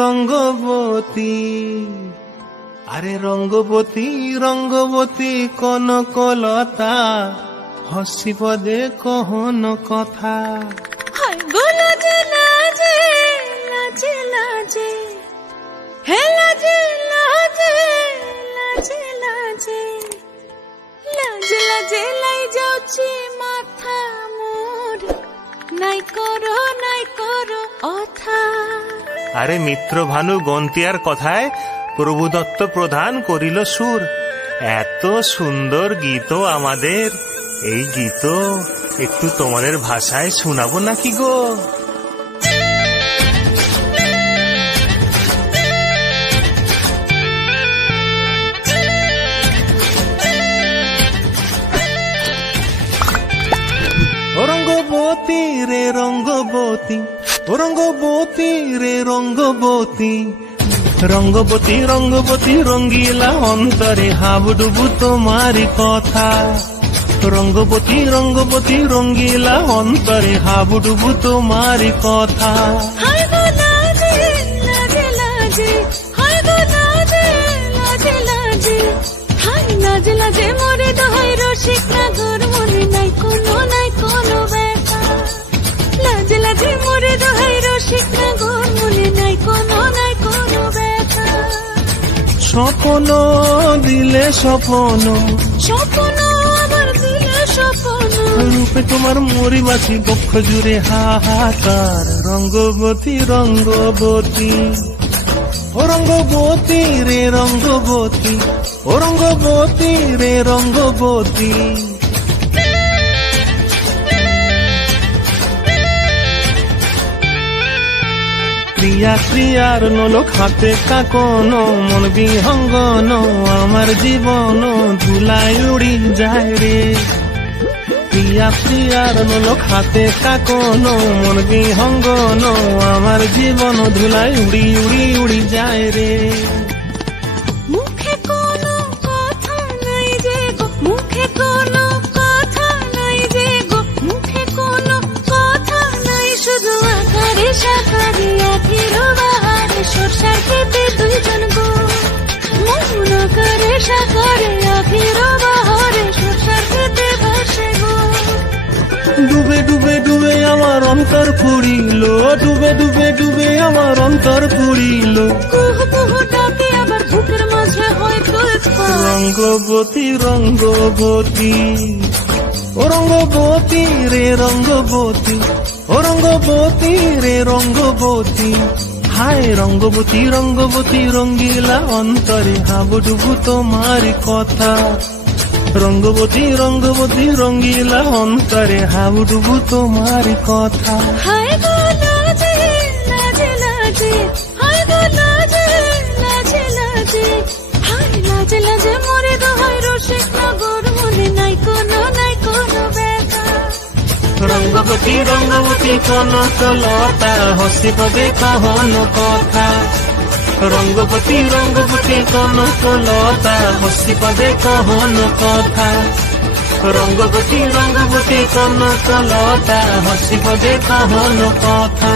রঙ্গবতী। আরে রঙ্গবতী রঙ্গবতী কনকলতা, হসি পদে কহন কথা। হায় গো লাজে লাজে লাজে লাজে, হে লাজে লাজে লাজে লাজে, লাজে লাজে লাই যাচ্ছি মাথা মোর, নাই করো অথা। আরে মিত্র ভানু গন্তিয়ার কথায় প্রভুদত্ত প্রধান করিল সুর। এত সুন্দর গীত আমাদের, এই গীত একটু তোমাদের ভাষায় শোনাবো নাকি গো? রঙ্গবতী রে রঙ্গবতী, রঙ্গবতী রে রঙ্গবতী, রঙ্গবতী রঙ্গবতী রঙ্গিলা অন্তরে হাবুডুবু তোমারি কথা। রঙ্গবতী রঙ্গবতী রঙ্গিলা অন্তরে হাবুডুবু তোমারি কথা। হায় গো লাজে লাজে লাজে, হায় গো লাজে লাজে লাজে, হায় লাজে লাজে মোরে দোহাই রসিক নাগর, মনে নাই কোনো ব্যথা। লাজে লাজে মোরে দোহাই রসিক নাগর, মনে নাই কোনো ব্যথা। স্বপ্ন দিলে স্বপ্ন, স্বপ্ন আবার দিলে স্বপ্ন, রূপে তোমার মরিবাসী বক্ষ জুড়ে হাহাকার। রঙ্গবতী রঙ্গবতী, ও রঙ্গবতী রে রঙ্গবতী, ও রঙ্গবতী রে রঙ্গবতী। ক্রিয়া ক্রিয়ার নলোক হাতে কাকন, মন বিহঙ্গন আমার জীবন ধুলায় উড়ি যায় রে। প্রিয়া প্রিয়ার নলোক হাতে কাকন, মন বিহঙ্গন আমার জীবন ধুলায় উড়ি উড়ি উড়ি যায় রে। মুখে কোনো কথা নাই যে গো, মুখে কোনো কথা নাই যে গো, মুখে কোনো কথা নাই, শুধু আকারে সাকারে আখির বাহারে সরষার খেতে দুইজন গো। মন আকারে সাকারে আখির বাহারে সরষার খেতে ভাসে গো। ডুবে ডুবে ডুবে আমার অন্তর পুড়িল, ডুবে ডুবে ডুবে আমার অন্তর পুড়িল। কুহ কুহ ডাকে আবার বুকের মাঝে হয় তোলপাড়। রঙ্গবতী রঙ্গবতী, ও রঙ্গবতী রে রঙ্গবতী, ও রঙ্গবতী রে রঙ্গবতী। হায় রঙ্গবতী রঙ্গবতী রঙ্গিলা অন্তরে হাবুডুবু তোমারি কথা। রঙ্গবতী রঙ্গবতী রঙ্গিলা অন্তরে হাবুডুবু তোমারি কথা। হায় গো লাজে লাজে লাজে, হায় গো লাজে লাজে লাজে, হায় লাজে লাজে মোরে দোহাই রসিক নগর, মনে নাই কোনো ব্যথা। রঙ্গবতী রঙ্গবতী কনকলতা, হসি পদে কহন কথা। রঙ্গবতী রঙ্গবতী কনকলতা, হসি পদে কহন কথা। রঙ্গবতী রঙ্গবতী কনকলতা, হসি পদে কহন কথা।